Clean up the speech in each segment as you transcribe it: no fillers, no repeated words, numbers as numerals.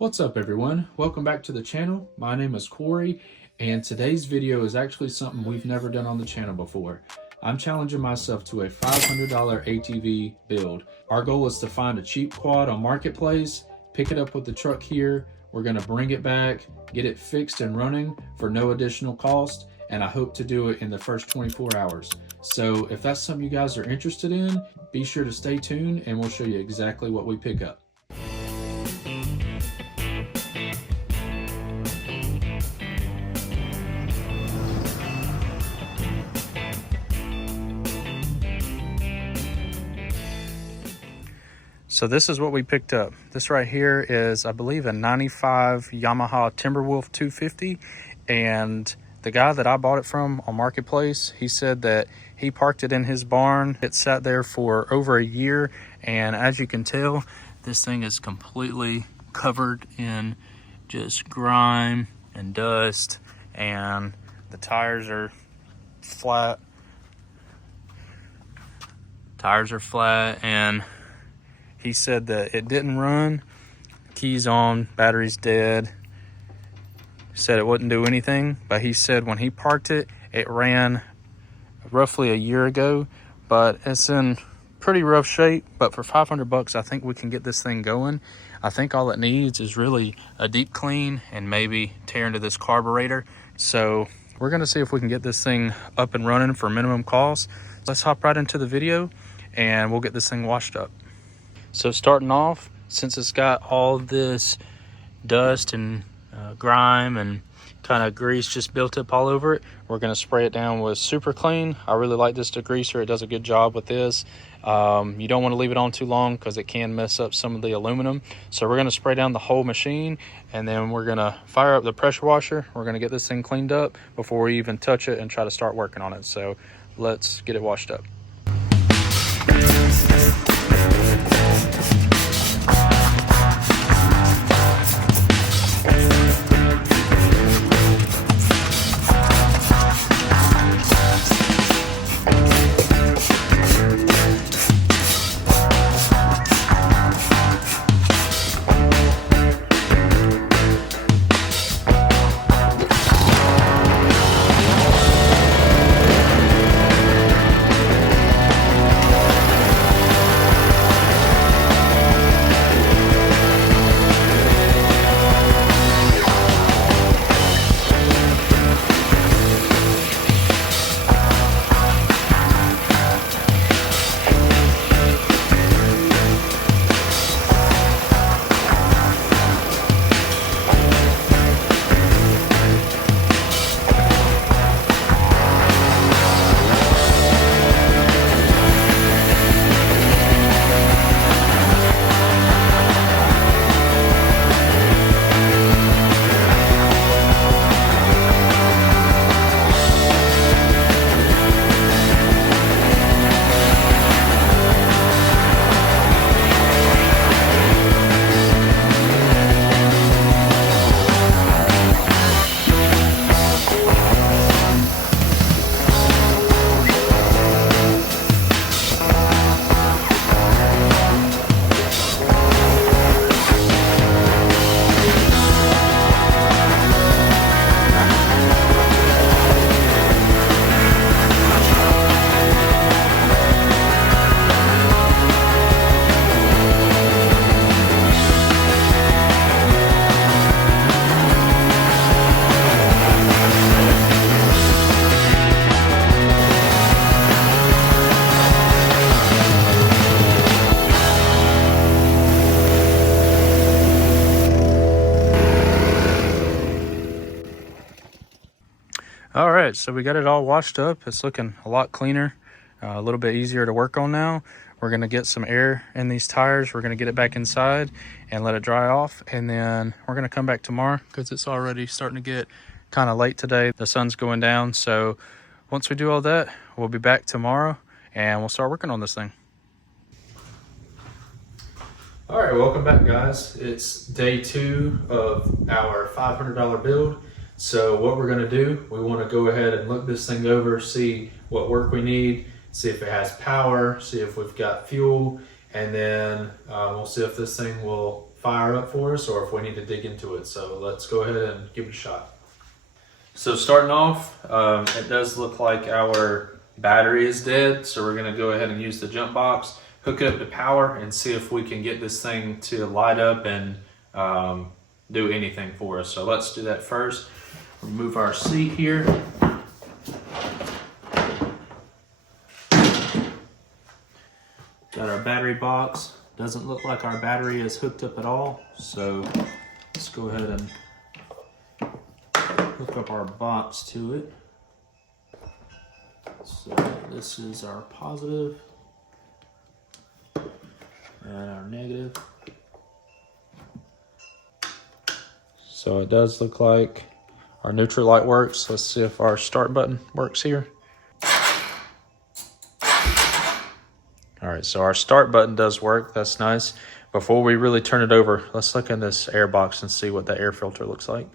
What's up everyone? Welcome back to the channel. My name is Corey and today's video is actually something we've never done on the channel before. I'm challenging myself to a $500 ATV build. Our goal is to find a cheap quad on Marketplace, pick it up with the truck here. We're gonna bring it back, get it fixed and running for no additional cost, and I hope to do it in the first 24 hours. So if that's something you guys are interested in, be sure to stay tuned and we'll show you exactly what we pick up. So this is what we picked up. This right here is, I believe, a 95 Yamaha Timberwolf 250. And the guy that I bought it from on Marketplace, he said that he parked it in his barn. It sat there for over a year. And as you can tell, this thing is completely covered in just grime and dust. And the tires are flat. And he said that it didn't run, keys on, battery's dead. Said it wouldn't do anything, but he said when he parked it, it ran roughly a year ago, but it's in pretty rough shape. But for 500 bucks, I think we can get this thing going. I think all it needs is really a deep clean and maybe tear into this carburetor. So we're gonna see if we can get this thing up and running for minimum cost. Let's hop right into the video and we'll get this thing washed up. So starting off, since it's got all this dust and grime and kind of grease just built up all over it, we're going to spray it down with Super Clean. I really like this degreaser. It does a good job with this. You don't want to leave it on too long because it can mess up some of the aluminum. So we're going to spray down the whole machine and then we're going to fire up the pressure washer. We're going to get this thing cleaned up before we even touch it and try to start working on it. So let's get it washed up. All right, so we got it all washed up. It's looking a lot cleaner, a little bit easier to work on now. We're gonna get some air in these tires. We're gonna get it back inside and let it dry off. And then we're gonna come back tomorrow because it's already starting to get kind of late today. The sun's going down. So once we do all that, we'll be back tomorrow and we'll start working on this thing. All right, welcome back guys. It's day 2 of our $500 build. So what we're gonna do, we wanna go ahead and look this thing over, see what work we need, see if it has power, see if we've got fuel, and then we'll see if this thing will fire up for us or if we need to dig into it. So let's go ahead and give it a shot. So starting off, it does look like our battery is dead. So we're gonna go ahead and use the jump box, hook it up to power, and see if we can get this thing to light up and do anything for us. So let's do that first. Remove our seat here. Got our battery box. Doesn't look like our battery is hooked up at all. So let's go ahead and hook up our box to it. So this is our positive and our negative. So it does look like our neutral light works. Let's see if our start button works here. All right, so our start button does work. That's nice. Before we really turn it over, let's look in this air box and see what the air filter looks like.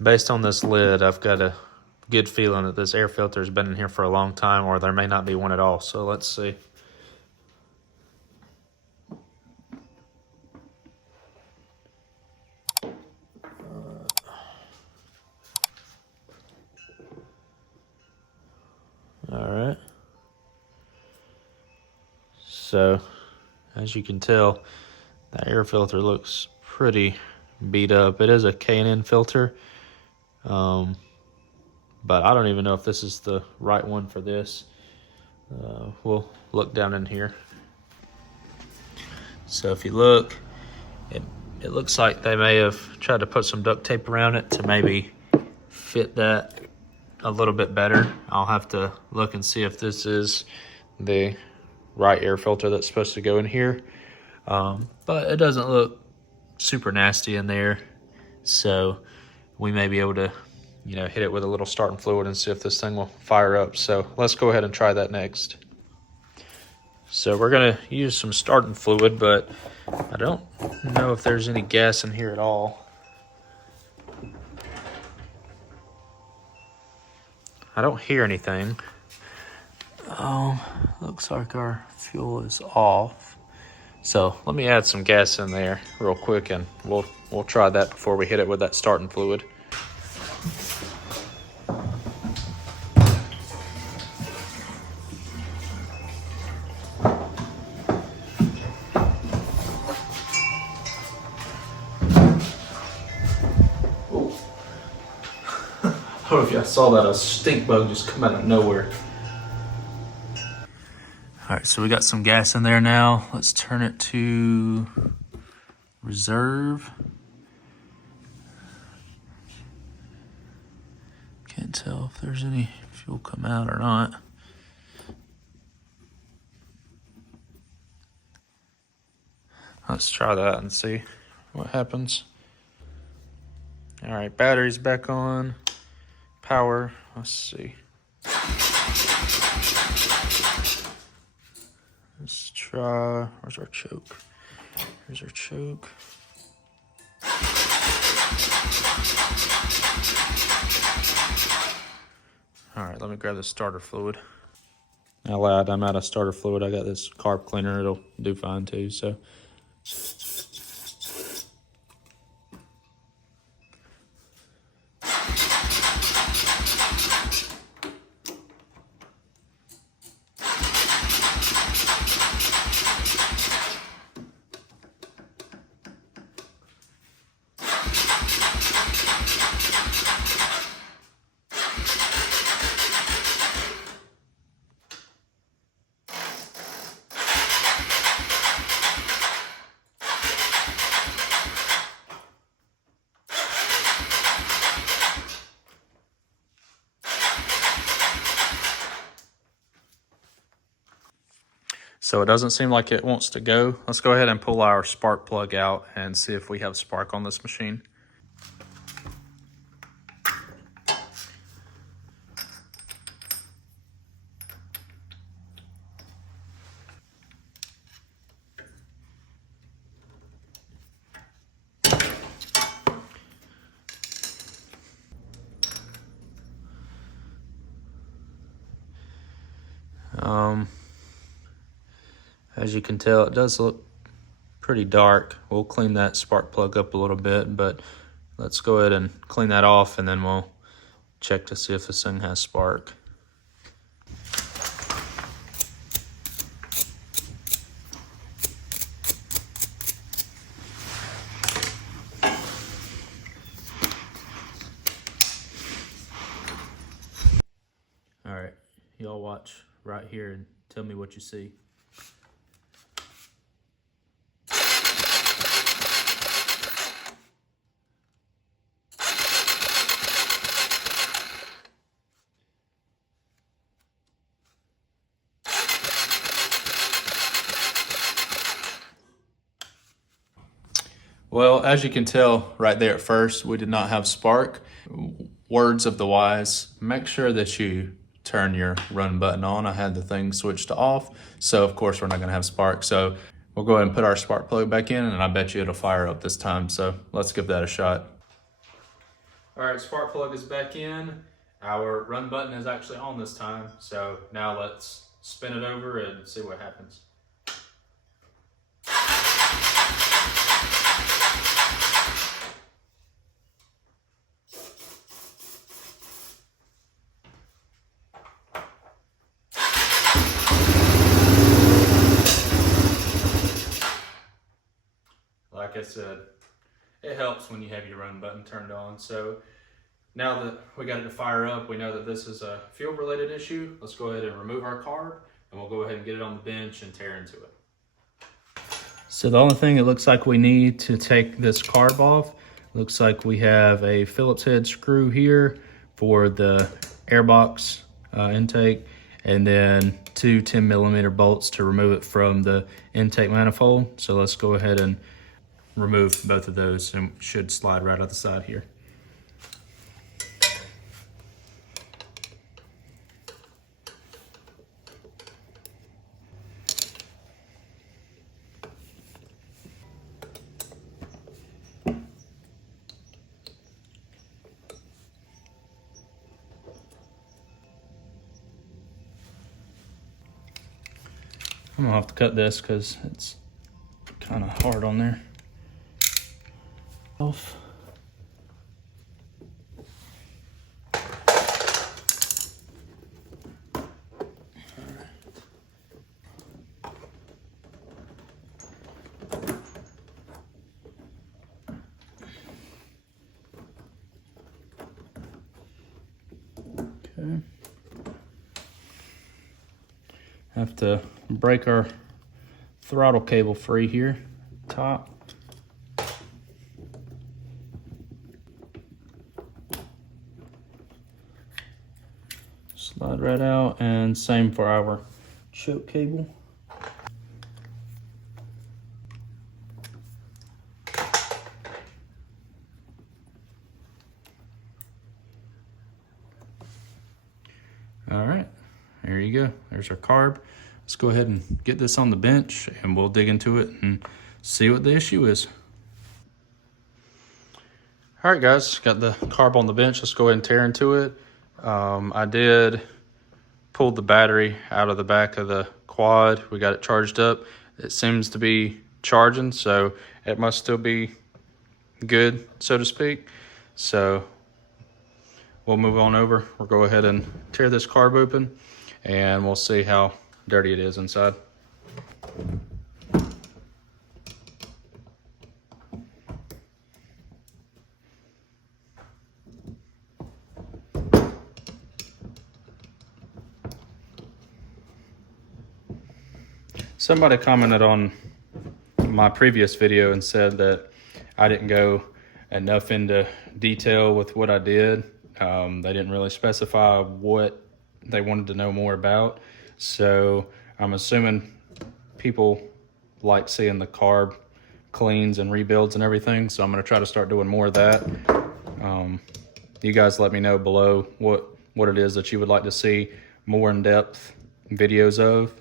Based on this lid, I've got a good feeling that this air filter has been in here for a long time, or there may not be one at all. So let's see. All right. So as you can tell, the air filter looks pretty beat up. It is a K&N filter. But I don't even know if this is the right one for this. We'll look down in here. So if you look, it looks like they may have tried to put some duct tape around it to maybe fit that a little bit better. I'll have to look and see if this is the right air filter that's supposed to go in here. But it doesn't look super nasty in there. So we may be able to, hit it with a little starting fluid and see if this thing will fire up. So let's go ahead and try that next. So we're gonna use some starting fluid, but I don't know if there's any gas in here at all. I don't hear anything. Looks like our fuel is off. So let me add some gas in there real quick, and we'll try that before we hit it with that starting fluid. I don't know if y'all saw that, a stink bug just come out of nowhere. All right, so we got some gas in there now. Let's turn it to reserve. Can't tell if there's any fuel come out or not. Let's try that and see what happens. All right, battery's back on. Power, let's see. Let's try, where's our choke? Here's our choke. All right, let me grab the starter fluid. I lied, I'm out of starter fluid. I got this carb cleaner, it'll do fine too, so. So it doesn't seem like it wants to go. Let's go ahead and pull our spark plug out and see if we have spark on this machine. As you can tell, it does look pretty dark. We'll clean that spark plug up a little bit, but let's go ahead and clean that off, and then we'll check to see if this thing has spark. All right, y'all watch right here and tell me what you see. Well, as you can tell right there at first, we did not have spark. Words of the wise, make sure that you turn your run button on. I had the thing switched to off, so of course we're not gonna have spark. So we'll go ahead and put our spark plug back in, and I bet you it'll fire up this time. So let's give that a shot. All right, spark plug is back in. Our run button is actually on this time. So now let's spin it over and see what happens. Like I said, it helps when you have your run button turned on. So now that we got it to fire up, we know that this is a fuel related issue. Let's go ahead and remove our carb, and we'll go ahead and get it on the bench and tear into it. So the only thing it looks like we need to take this carb off, looks like we have a Phillips head screw here for the airbox intake, and then two 10mm bolts to remove it from the intake manifold. So let's go ahead and remove both of those, and it should slide right out the side here. I'm gonna have to cut this because it's kind of hard on there. Off. Okay. Have to break our throttle cable free here, top. Slide right out, and same for our choke cable. All right, there you go. There's our carb. Let's go ahead and get this on the bench, and we'll dig into it and see what the issue is. All right, guys, got the carb on the bench. Let's go ahead and tear into it. I did pull the battery out of the back of the quad. We got it charged up. It seems to be charging, so it must still be good, so to speak. So we'll move on over. We'll go ahead and tear this carb open, and we'll see how dirty it is inside. Somebody commented on my previous video and said that I didn't go enough into detail with what I did. They didn't really specify what they wanted to know more about. So I'm assuming people like seeing the carb cleans and rebuilds and everything. So I'm going to try to start doing more of that. You guys let me know below what it is that you would like to see more in-depth videos of.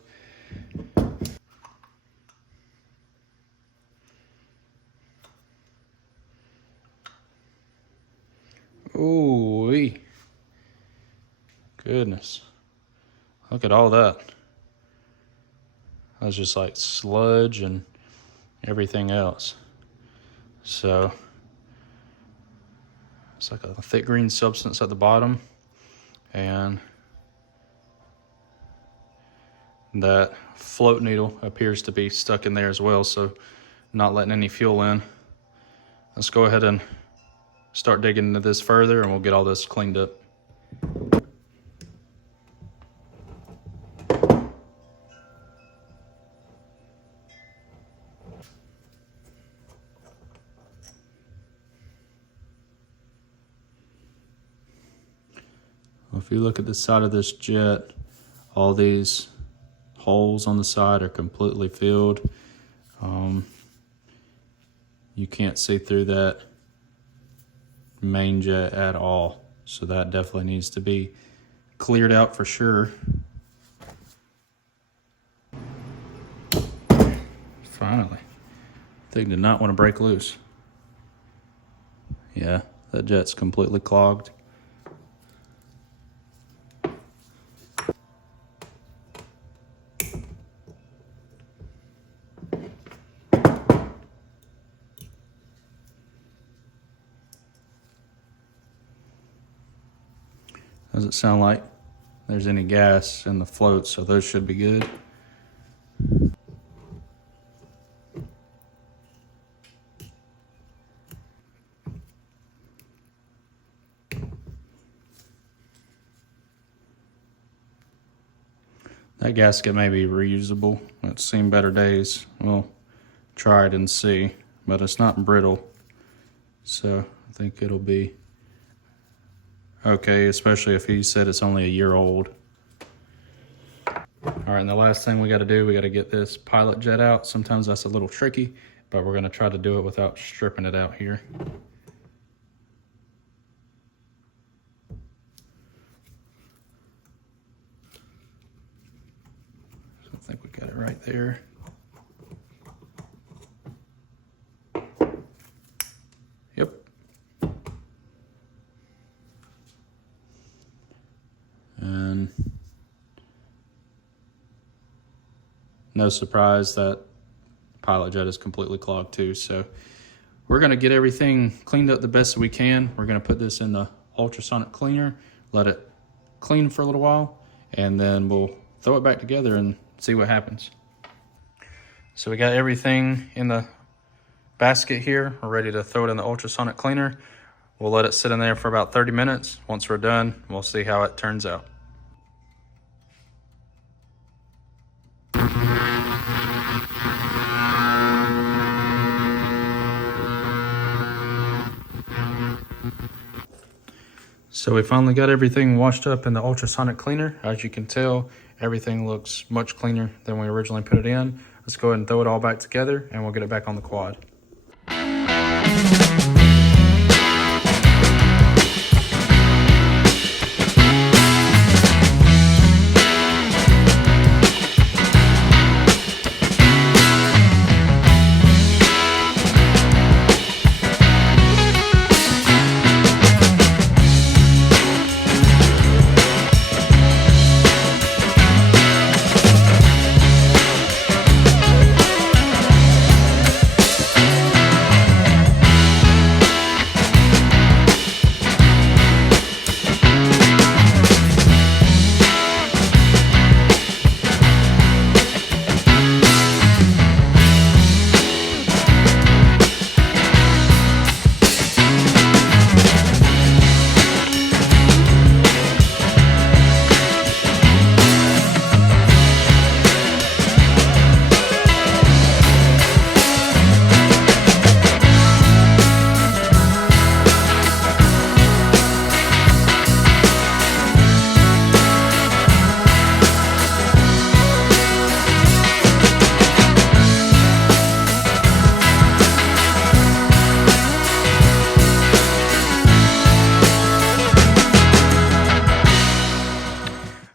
Ooh-wee. Goodness. Look at all that. It was just like sludge and everything else. So it's like a thick green substance at the bottom, and that float needle appears to be stuck in there as well, so not letting any fuel in. Let's go ahead and start digging into this further, and we'll get all this cleaned up. If you look at the side of this jet, all these holes on the side are completely filled. You can't see through that main jet at all, so that definitely needs to be cleared out for sure. Finally, thing did not want to break loose. Yeah, that jet's completely clogged. Doesn't sound like there's any gas in the float, so those should be good. That gasket may be reusable. It's seen better days. We'll try it and see, but it's not brittle, so I think it'll be okay, especially if he said it's only a year old. All right, and the last thing we got to do, we got to get this pilot jet out. Sometimes that's a little tricky, but we're going to try to do it without stripping it out here. So I think we got it right there. Yep. And no surprise that pilot jet is completely clogged too. So we're going to get everything cleaned up the best we can. We're going to put this in the ultrasonic cleaner, let it clean for a little while, and then we'll throw it back together and see what happens. So we got everything in the basket here. We're ready to throw it in the ultrasonic cleaner. We'll let it sit in there for about 30 minutes. Once we're done, we'll see how it turns out. So we finally got everything washed up in the ultrasonic cleaner. As you can tell, everything looks much cleaner than we originally put it in. Let's go ahead and throw it all back together, and we'll get it back on the quad.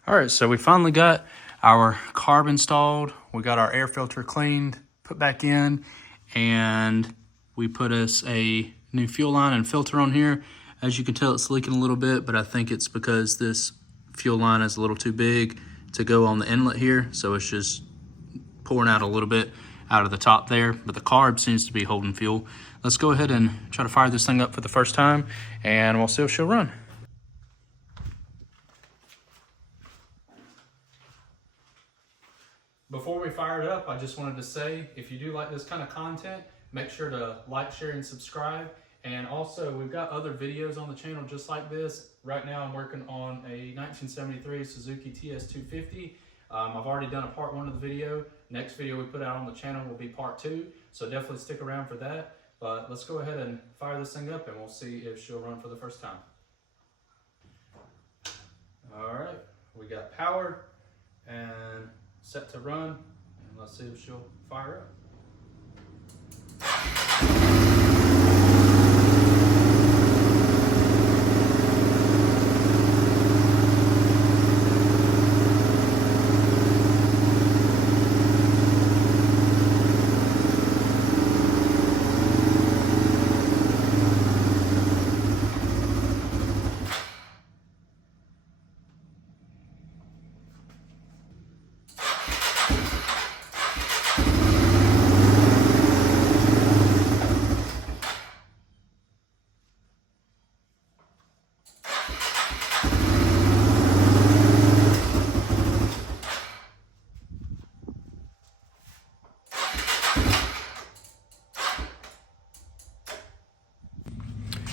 All right, so we finally got our carb installed. We got our air filter cleaned, put back in, and we put us a new fuel line and filter on here. As you can tell, it's leaking a little bit, but I think it's because this fuel line is a little too big to go on the inlet here, so it's just pouring out a little bit out of the top there, but the carb seems to be holding fuel. Let's go ahead and try to fire this thing up for the first time, and we'll see if she'll run. Before we fire it up, I just wanted to say, if you do like this kind of content, make sure to like, share, and subscribe. And also, we've got other videos on the channel just like this. Right now, I'm working on a 1973 Suzuki TS250. I've already done a part 1 of the video. Next video we put out on the channel will be part 2. So definitely stick around for that. But let's go ahead and fire this thing up, and we'll see if she'll run for the first time. All right, we got power and set to run, and let's see if she'll fire up.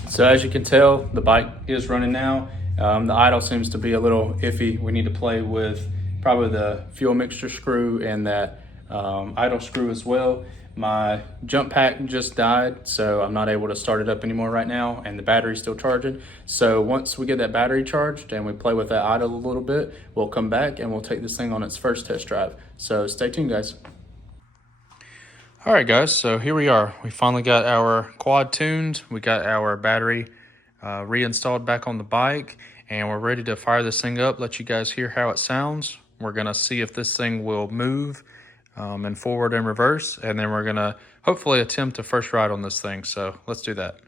So as you can tell, the bike is running now. The idle seems to be a little iffy. We need to play with probably the fuel mixture screw and that idle screw as well. My jump pack just died, so I'm not able to start it up anymore right now, and the battery's still charging. So once we get that battery charged and we play with that idle a little bit, we'll come back and we'll take this thing on its first test drive. So stay tuned, guys. All right, guys, so here we are. We finally got our quad tuned. We got our battery reinstalled back on the bike, and we're ready to fire this thing up, let you guys hear how it sounds. We're gonna see if this thing will move and forward and reverse, and then we're gonna hopefully attempt a first ride on this thing. So let's do that.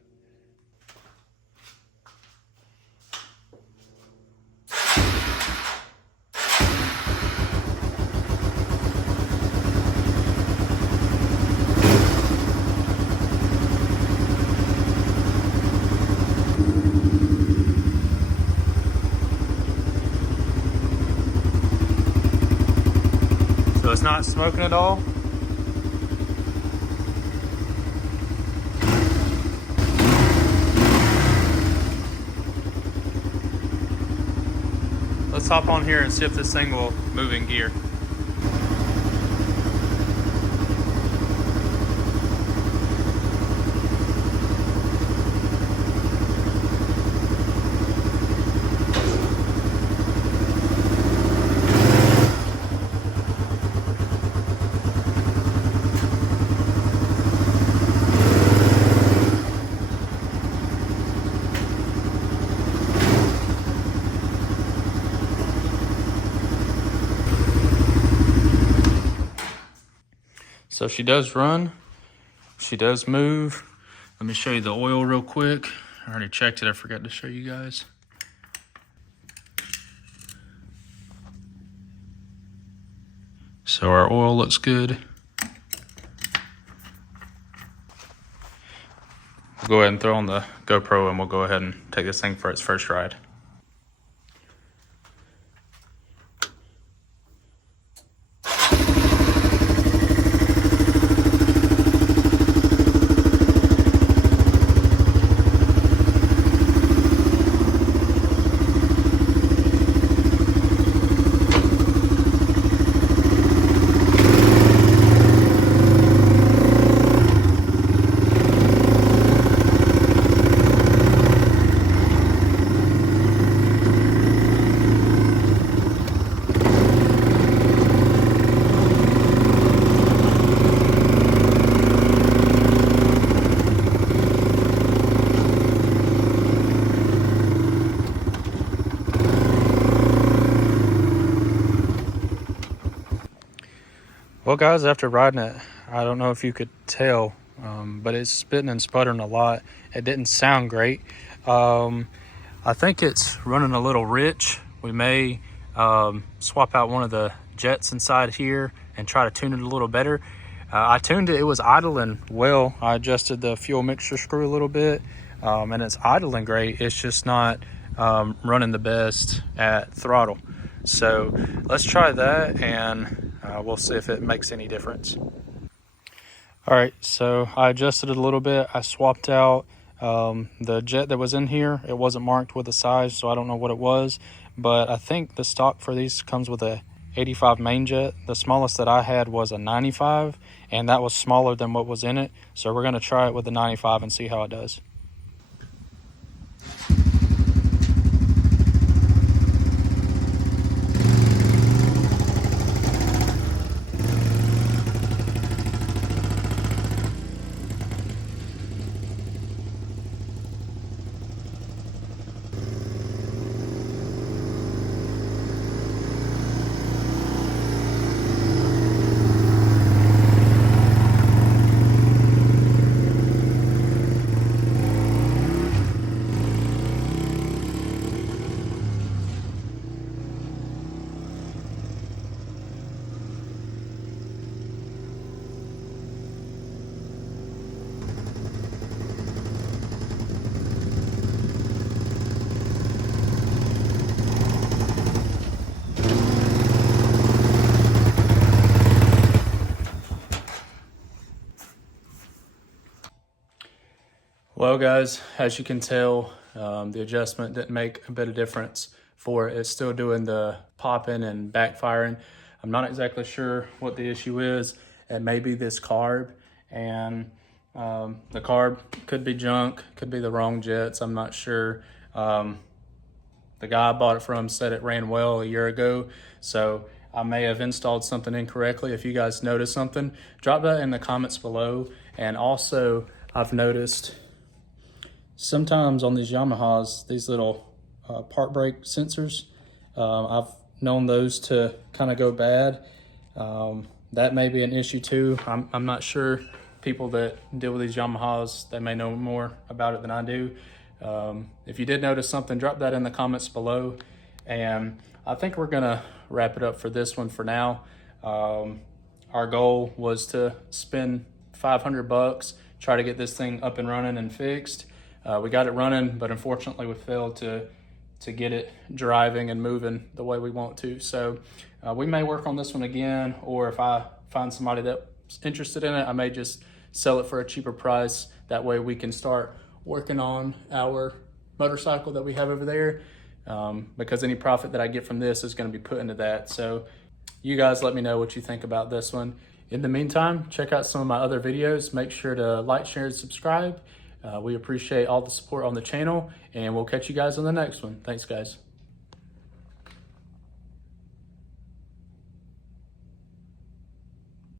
So it's not smoking at all. Let's hop on here and see if this thing will move in gear. So she does run, she does move. Let me show you the oil real quick. I already checked it, I forgot to show you guys. So our oil looks good. We'll go ahead and throw on the GoPro and we'll go ahead and take this thing for its first ride. Well, guys, after riding it, I don't know if you could tell, but it's spitting and sputtering a lot. It didn't sound great. I think it's running a little rich. We may swap out one of the jets inside here and try to tune it a little better. I tuned it, it was idling well. I adjusted the fuel mixture screw a little bit, and it's idling great. It's just not running the best at throttle. So let's try that, and we'll see if it makes any difference. All right, so I adjusted it a little bit. I swapped out the jet that was in here. It wasn't marked with a size, so I don't know what it was, but I think the stock for these comes with a 85 main jet. The smallest that I had was a 95, and that was smaller than what was in it. So we're gonna try it with the 95 and see how it does. Well, guys, as you can tell, the adjustment didn't make a bit of difference for it. It's still doing the popping and backfiring. I'm not exactly sure what the issue is. It may be this carb, and the carb could be junk, could be the wrong jets. I'm not sure. The guy I bought it from said it ran well a year ago, so I may have installed something incorrectly. If you guys notice something, drop that in the comments below. And also, I've noticed sometimes on these Yamahas, these little park brake sensors, I've known those to kind of go bad. That may be an issue too. I'm not sure. People that deal with these Yamahas, they may know more about it than I do. If you did notice something, drop that in the comments below. And I think we're gonna wrap it up for this one for now. Our goal was to spend 500 bucks, try to get this thing up and running and fixed. We got it running, but unfortunately we failed to get it driving and moving the way we want to. So we may work on this one again, or if I find somebody that's interested in it, I may just sell it for a cheaper price. That way we can start working on our motorcycle that we have over there, because any profit that I get from this is going to be put into that. So you guys let me know what you think about this one. In the meantime, check out some of my other videos. Make sure to like, share, and subscribe. We appreciate all the support on the channel, and we'll catch you guys on the next one. Thanks, guys.